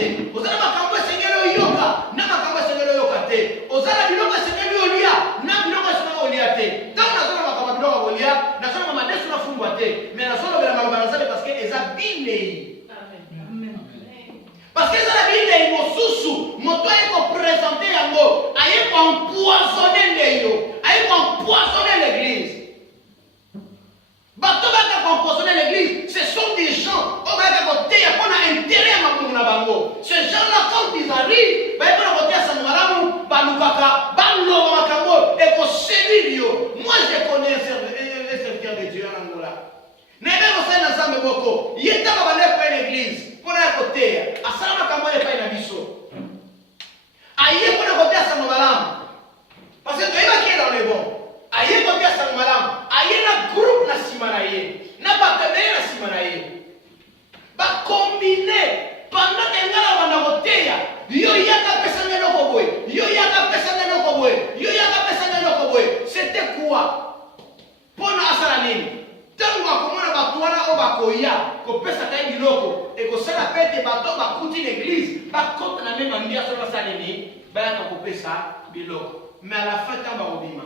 te. Ozala makambo esengeli oyoka na makambo esengeli oyoka te. Ozala biloko esengeli olia na biloko esengeli olia te. Ntango nazoloba makambo biloko olia nazoloba madesu na fungwa te. Mais nazolobela maloba na Nzambe parce que eza bilei. Parce que eza na bilei mosusu moto aye kopresente yango aye koempoisonne ndeyo aye koempoisonne l'église. Bato baka composer l'église, ce sont des gens qui ont intérêt à ma bango. Ces gens-là, quand ils arrivent, ils vont dire ça, et qu'on séville. Moi, je connais un serviteur de Dieu en Angola. Mais même au sein de l'ensemble beaucoup, il est à l'église pour la côté. À ça, on a pas une abisso. Aïe, pour la côté à Samovalam. Parce que tu es dans les bons. Aïe, côté à Samovalam. Aïe, na groupe na simanaye. Na partenaire na simanaye. Ba combiner pendant que ngala wana hoteya. Yo yaka pesa neno koboy. Yo yaka pesa neno koboy. Yo yaka pesa neno koboy. C'était quoi? Pona asala nini? Tangu akomona batwana o bakoya ko pesa kai biloko e ko sala pete bato ba kuti l'église ba kota na même ndia so basala nini ba yaka ko pesa biloko. Mais à la fin tamba obima.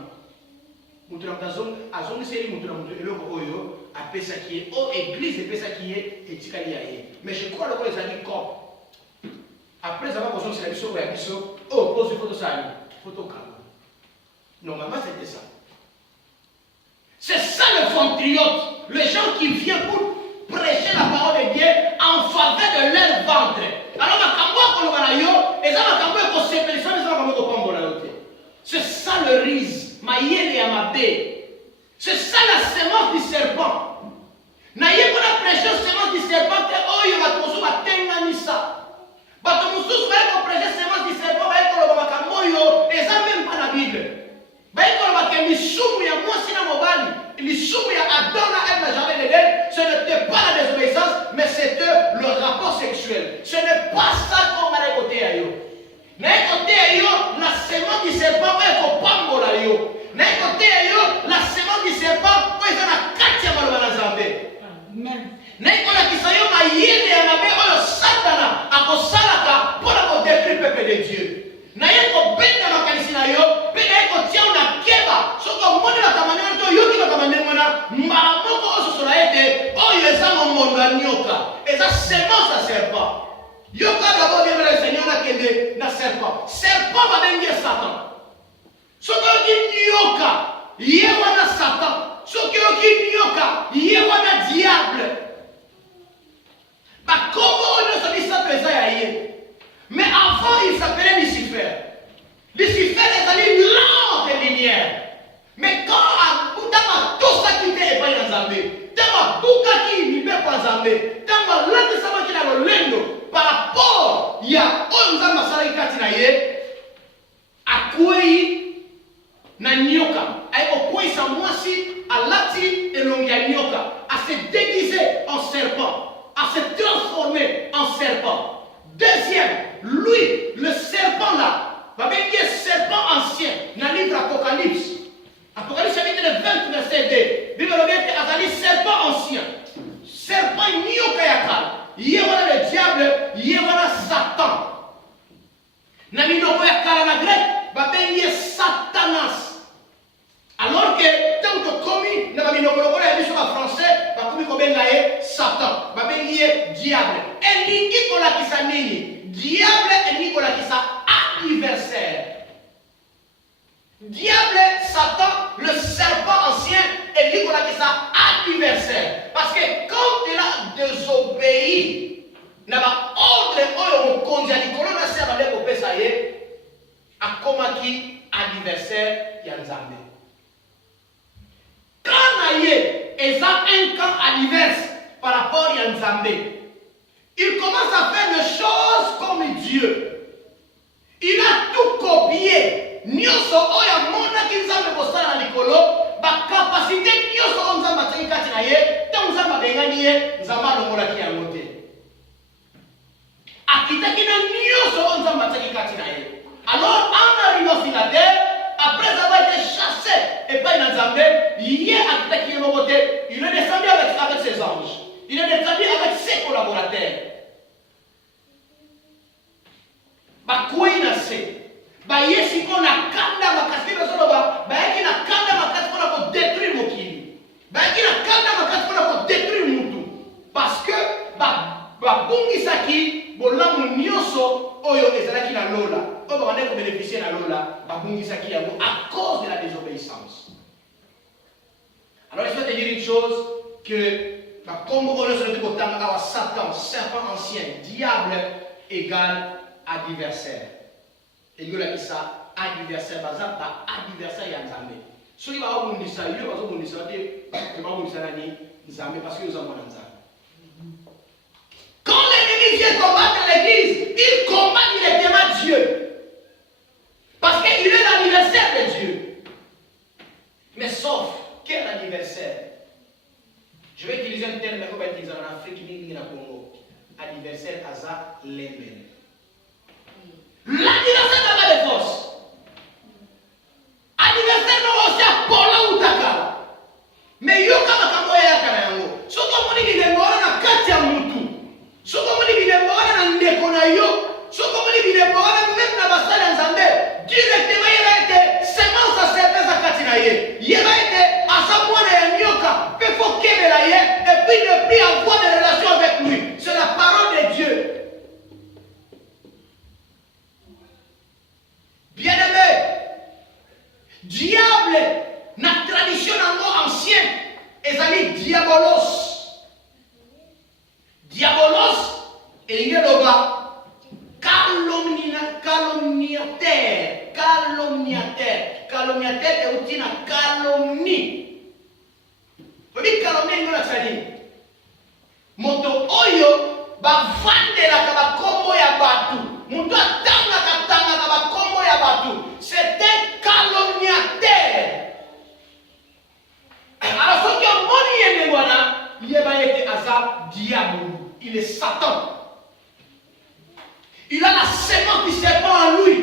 Mutu na mtazonga azongiseli mutu na mutu eloko oyo apesa qui est o église epesa qui est etikali ya ye. Mais je crois que les amis corps après avoir besoin de la biso ya biso oh pose photo ça photo kama. Normalement c'était ça. C'est ça le ventriote, les gens qui viennent pour prêcher la parole de Dieu en faveur de leur ventre. Alors c'est ça le riz, c'est ça la semence du serpent. Naye pour la prêcher la semence du serpent, oh il va toujours atteindre ça. Bato mususu va prêcher la semence du serpent, va être le bakamoyo, et ça même pas la Bible. Ce n'était pas la désobéissance, mais c'était le rapport sexuel. Ce n'est pas ça qu'on va écouter à yo. La semence du serpent est au pambola yo. La semence du serpent est dans la katia malobana zambe. Amen. Nekola kisayo ma yele ya mabe oyo satana akosalaka pour la détruire le peuple de Dieu. Naye ko benda makanisi na yo, pe naye ko tia una keba, soko moni la kamane to yoki la kamane mona, mbala moko oso sola ete, oyo eza mondo ya nyoka, eza semence ya serpent. Yoka d'abord bien le Seigneur na kende na serpent. Serpent va bengi Satan. Soko yoki nyoka, ye wana Satan. Soko yoki nyoka, ye wana diable. Ba komo ono so bisa pesa ya ye. Mais avant, il s'appelait Lucifer. Lucifer est allé l'ange de lumière. Mais quand tout ça qui était pas dans Zambé, dans Bouka qui n'y peut pas Zambé, dans l'autre sama qui n'a le lendo, par rapport, il y a 11 ans à Sarikatinaye, à Kouei, na Nyoka, à Kouei Samouassi, à Lati et Longia Nyoka, à se déguiser en serpent, à se transformer en serpent. Deuxième, lui, le serpent là, va bien dire serpent ancien, dans le livre Apocalypse. Apocalypse chapitre 20, verset 2. Bible dit Azali serpent ancien. Serpent nyokayaka. Yéwana le diable, yéwana Satan. Na minoko yakala na grec, va bien dire Satanas. Alors que, tant que commis, na minoko ya biso en français, va commis comme Satan. Va bien dire diable. Et l'ingi kola kisa nini? Diable et Nicolas qui sont adversaires. Diable, Satan, le serpent ancien et Nicolas qui sont adversaires. Parce que quand il a désobéi, il a ordre au conduit Nicolas n'a servi à l'époque ça y est, à comment qui adversaire Yanzambe. Quand il y a un camp adverse par rapport à Yanzambe, il commence à faire des choses comme Dieu. Il a tout copié. Nyoso oya mona kinzambe kosala na likolo, ba capacité nyoso nzamba tsekati na ye, ta nzamba bengani ye, nzamba longola ki yango te. Akitaki na nyoso nzamba tsekati na ye. Alors en arrivant sur la terre, après avoir été chassé et pas dans Nzambe, hier akitaki ye mokote, il est descendu avec ses anges. Il est descendu avec ses collaborateurs. bayesi mpona kanda makasi bazoloba bayaki na kanda makasi mpona kodétruire mokili bayaki na kanda makasi mpona kodétruire mutu parce que babungisaki bolamu nyonso oyo ezalaki na lola oyo babandaki kobénéficie na lola babungisaki yango à cause de la désobéissance. Alors je vais te dire une chose que comme on le dit au temps, Satan, serpent ancien, diable égale adversaire. Et il y a ça, adversaire, bazapa, adversaire ya nzambe. Si vous avez un ça, il y a pas de ça, il y a pas de ça nzambe parce que nous avons nzambe. Quand l'ennemi vient combattre l'église, il combat directement Dieu. Parce qu'il est l'adversaire de Dieu. Mais sauf quel adversaire? Je vais utiliser un terme qu'on va utiliser en Afrique et au Congo. Adversaire Aza Lembele. L'adversaire n'a pas de force. Adversaire n'a aussi à Paula ou Takala. Mais yo kama kamo ya kanayango. So comme on dit qu'il est mort na kati ya mutu. So comme on dit qu'il est mort na ndeko na yo. So comme on dit qu'il est mort même na basala nzambe. Directement il va être semence à certains à kati na ye. Il va être à sa mwana ya nyoka. Il faut qu'il et puis ne plus avoir de relation avec lui. C'est la parole de Dieu. Bien-aimé, diable, notre tradition en mot ancien, est diabolos. Diabolos, et il y a là-bas, calomniateur. Calomniateur est aussi une calomnie. Vous dites calomnie, il y a une moto oyo bavandela kaba kombo ya batu mutu atanga kaba kombo ya batu c'est un calomniateur. Alors ce qui a moni yene wana yeba yete aza diable, il est Satan, il a la sémence du serpent en lui.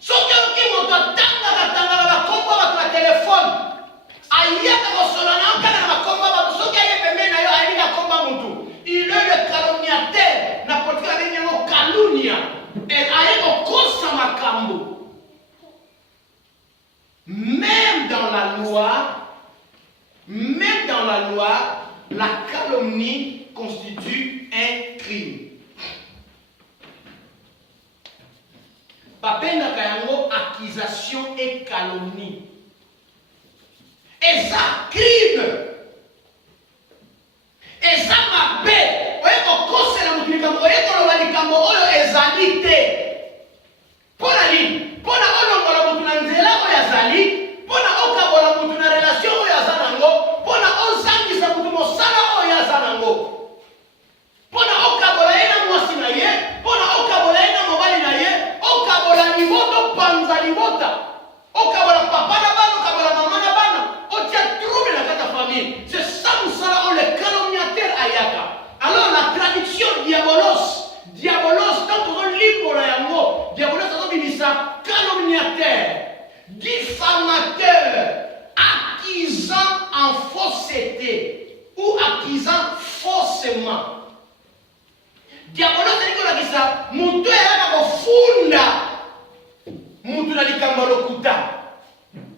Ce qui moto atanga kaba kombo batu na téléphone il est le calomniateur, n'importe quel calomnia, et même dans la loi, la calomnie constitue un crime. Papena kayango accusation et calomnie. Et ça crime. Et ça m'appelle. Vous voyez qu'on conseille la motivation. Vous voyez qu'on va dire que ezalité. Pour la ligne. Pour la on la nzela yazali. Pour la on la relation yazanango. Pour la on zangi sa mutu mosala yazanango. Pour la ena mwasi na ye. Pour la ena mobali na ye. Okabola nivoto panza nivota. Okabola papa na bana, okabola mama na bana. Trouble la kata famille. C'est ça nous sommes le calomniateur ayaka. Alors la traduction diabolos, quand on lit pour la mot, diabolos, ça veut dire ça, calomniateur, diffamateur, accusant en fausseté ou accusant faussement. Diabolos, c'est dit ça, mutu ya funda, mutu na likamba lokuta.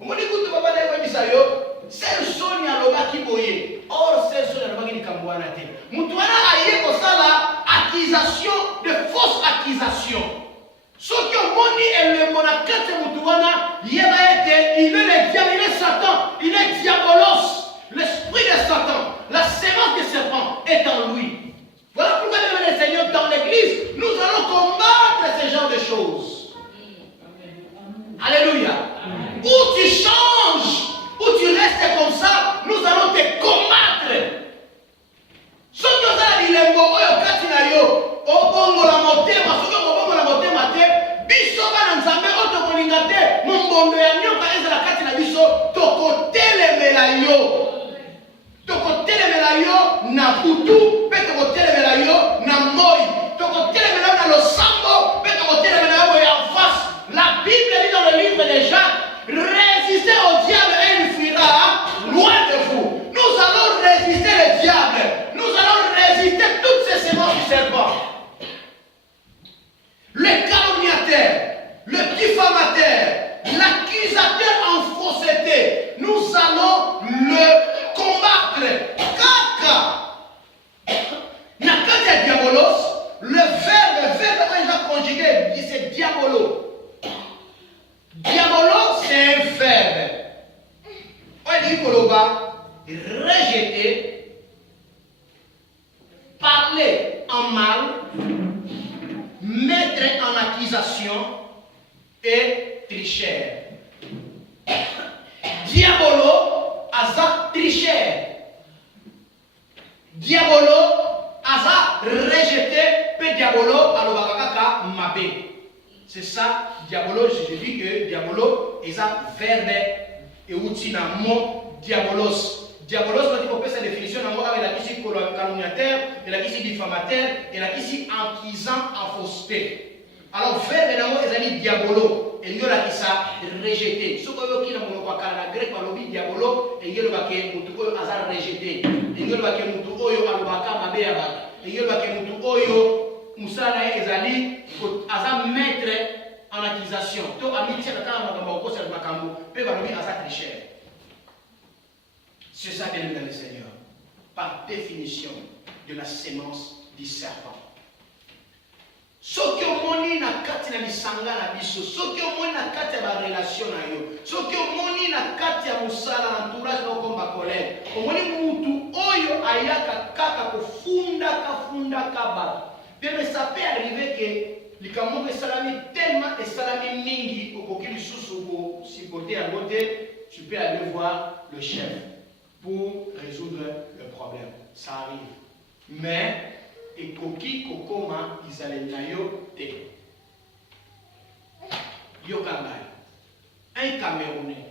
On dit que papa n'a pas yo. C'est son yalobaki boye. Or c'est son yalobaki nikambwana te. Mutuana aye ko sala accusation de fausse accusation. Ce qui ont moni et le monakate mutuana yeba ete il est le diable, il est Satan, il est diabolos, l'esprit de Satan, la sémence du serpent est en lui. Voilà pourquoi le Seigneur dans l'église, nous allons combattre ce genre de choses. Alléluia. Où tu changes, où tu restes comme ça, nous allons te combattre. Ce que vous avez dit, les mots, au Katinayo, au Bongo la motema, ce que vous avez la motema, Bisoba Nzambe, Otokolingate, mon bondo ya nyoka, ezala Katina Biso, Tokotele Melayo. Tokotele Melayo, na Putu, Tokotele Melayo, na Moi, Tokotele Melayo, na Losambo, Tokotele Melayo, et en face. La Bible dit dans le livre de Jacques, résistez au diable et il fuira loin de vous. Nous allons résister le diable. Nous allons résister toutes ces sémences du serpent. Le en mal, mettre en accusation et tricheur. Diabolo aza tricheur. Diabolo aza rejeté, pe diabolo alobakaka mabe. C'est ça, diabolo, je dis que diabolo est un verbe et outil na mot diabolos. Diabolos, on peut sa définition dans le mot avec la qui calomniateur, et la qui diffamateur, et la qui inquisant en fausseté. Alors, verbe dans le mot, ils ont dit diabolo, et nous la qui ça rejeté. Ce qu'on dit dans le mot, la grec, on dit diabolo, et nous la qui moutou a rejeté. Et nous la qui moutou oyo alobaka mabea, et nous la qui moutou oyo musala ezali aza maître en accusation. To amitié na makambo ko sur makambo, pe balobi aza tricheur. C'est ça bien aimé le Seigneur. Par définition de la sémence du serpent. Ce que moni na kati na lisanga na biso, ce que moni na kati ya relation na yo, ce que moni na kati ya musala entourage na komba collègue. Omoni mutu oyo ayaka kaka kufunda kaba. Mais ça peut arriver que les cameaux salami tellement et salami mingi au coquille sous si côté à côté, tu peux aller voir le chef pour résoudre le problème. Ça arrive. Mais et coquille kokoma ils allaient nayo te. Yokangai. Un Camerounais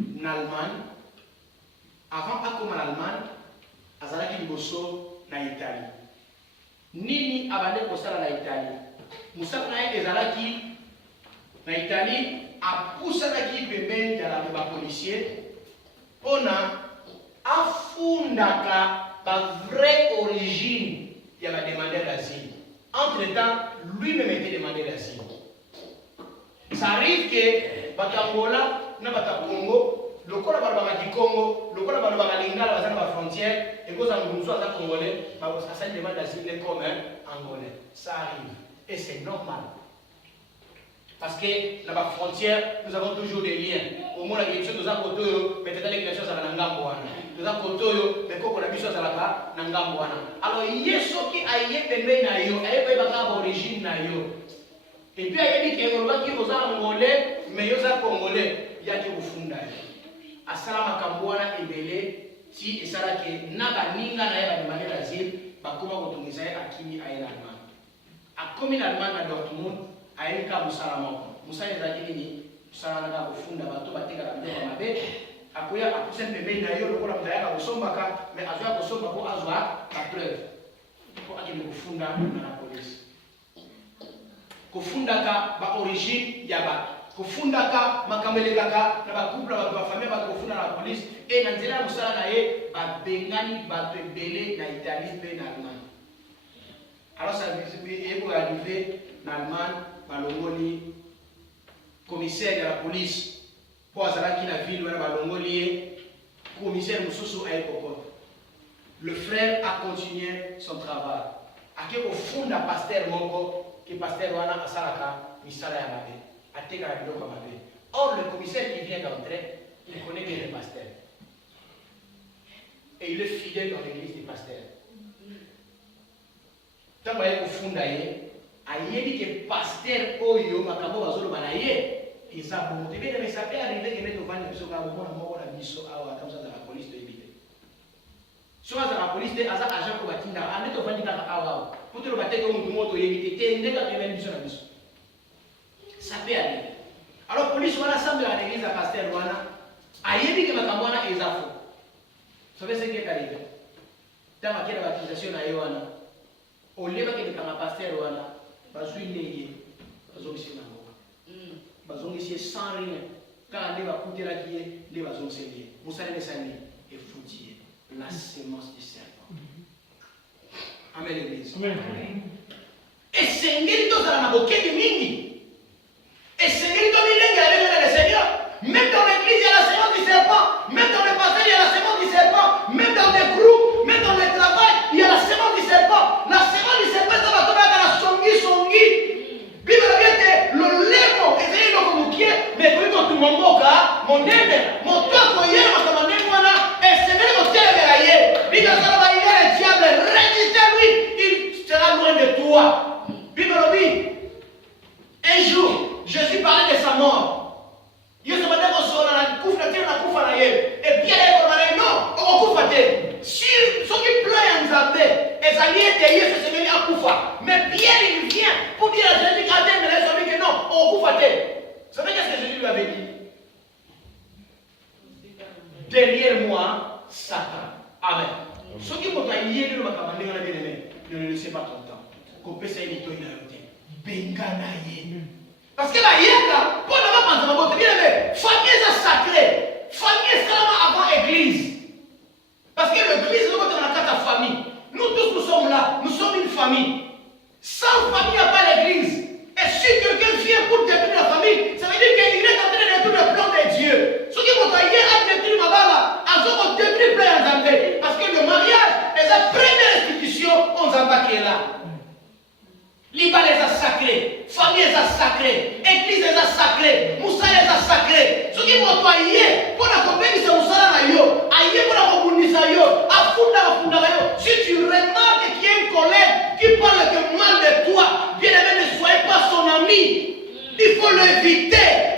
en Allemagne avant pas comme en Allemagne, azalaki liboso na Italie. Nini abande kosala na Italie. Musala na ye ezalaki na Italie apusanaki pembeni ya ba policier pona afundaka ba vraie origine ya ba demandeur d'asile. Entre-temps, lui-même était demandeur d'asile. Ça arrive que Batangola na Batakongo, le Kola Balabaki Congo, le Kola Balabaki Lingala à la frontière, et que ça nous soit congolais, ça demande d'asile comme un Angolais. Ça arrive. Et c'est normal. Parce que la frontière, nous avons toujours des liens. Au moins, la question nous a côté, peut-être les questions à Nangamboana. Nous avons côté, mais quand on a vu ça là-bas, Nangamboana. Alors, il y a ceux qui aillent pembé na yo, aillent pas origine na yo. Et puis, il y a des gens qui sont Angolais, mais ils sont Congolais. Il y a qui vous fondent. À Salama Kamboana et Belé, si et ça là que Naga Ninga n'a pas demandé d'asile, bah comment on tombe à Kimi à l'Allemagne. À combien d'Allemagne à Dortmund, à Elka Moussalama. Moussa est allé ni Salama au fond d'abato, batega la main à Mabé. Après, à Poussin Bébé Nayo, le Kola Mdaya au Sombaka, mais à Zoa au Sombako à Zoa, la preuve. Pour aller au fond de la police. Kofundaka ba origine yaba. Kofundaka makamelekaka na ba couple ba famille ba kofunda la police et na nzela musala na ye ba bengani ba tebele na Italie pe na Allemagne. Alors ça veut pour arriver en Allemagne ba longoli commissaire de la police pour azala ki na ville wana ba longoli commissaire mususu ay kokot. Le frère a continué son travail. Ake kofunda pasteur moko que pasteur wana asalaka misala ya mabe. Or, le commissaire qui vient d'entrer, il connaît bien le pasteur. Et il est fidèle dans l'église des pasteurs. Tant qu'il dit que pasteur Oyo, Makabo, Bazolo, Banaye, ils ont monté. Mais ça peut arriver que les gens viennent à la police de l'éviter. Soit la police de agent pour Batinda, en étant vendu à Awa, pour te le battre comme tout le monde éviter, t'es un mission à mission. Ça peut aller. Alors, police, on a semblé à l'église à pasteur Wana. Aïe, que Makamwana est à faux. Vous savez ce qui est arrivé? Dans la baptisation à Yohana, au lieu que le pasteur Wana, Bazouille Négué, Bazouille Sénango. Bazouille ici sans rien. Quand on va coûter la guille, les Bazouille Sénango. Vous savez, les amis, et foutier. La sémence du serpent. Amen, l'église. Et c'est une guérison dans la boquette de Mingi. Et c'est une dominante avec le Seigneur. Même dans l'église, il y a la sémence du serpent. Même dans le passé, il y a la sémence du serpent. Même dans les groupes, même dans le travail, il y a la sémence du serpent. La sémence du serpent, ça va tomber à la songi. Bible dit le lemo, et c'est le commuquier, mais quand tu m'en moques, mon aide, mon toit, mon yé, mon commandé, et c'est même au ciel de la yé. Bible dit le diable, résistez-lui. les alliés de Yesu se mêlent à Koufa. Mais Pierre, il vient pour dire à Jésus, mais les amis que non, on Koufa. Vous savez qu'est-ce que Jésus lui avait dit? Derrière moi, Satan. Amen. Ce qui m'a dit, ne le laissez pas trop de temps. Qu'on peut s'aider, il a été. Benganaye. Parce que la yéka, pour ne pas penser à votre bien aimé, famille est sacrée. Famille est seulement avant l'église. Parce que l'église, nous sommes dans la famille. Nous tous, nous sommes là. Nous sommes une famille. Sans famille, il n'y a pas l'église. Et si quelqu'un vient pour détruire la famille, ça veut dire qu'il est en train de détruire le plan de Dieu. Ce qui m'a dit, à détruire ma balle, à détruire plein d'entre. Parce que le mariage est la première institution, on s'embarque là. Liban les a sacrés, famille les a sacrés, église les a sacrés, Moussa les a sacrés. Ce qui m'a dit, pour la compagnie, c'est Moussa là, aïe pour la communauté, à funda, si tu remarques qu'il y a une collègue qui parle que mal de toi, bien aimé, ne soyez pas son ami. Il faut l'éviter.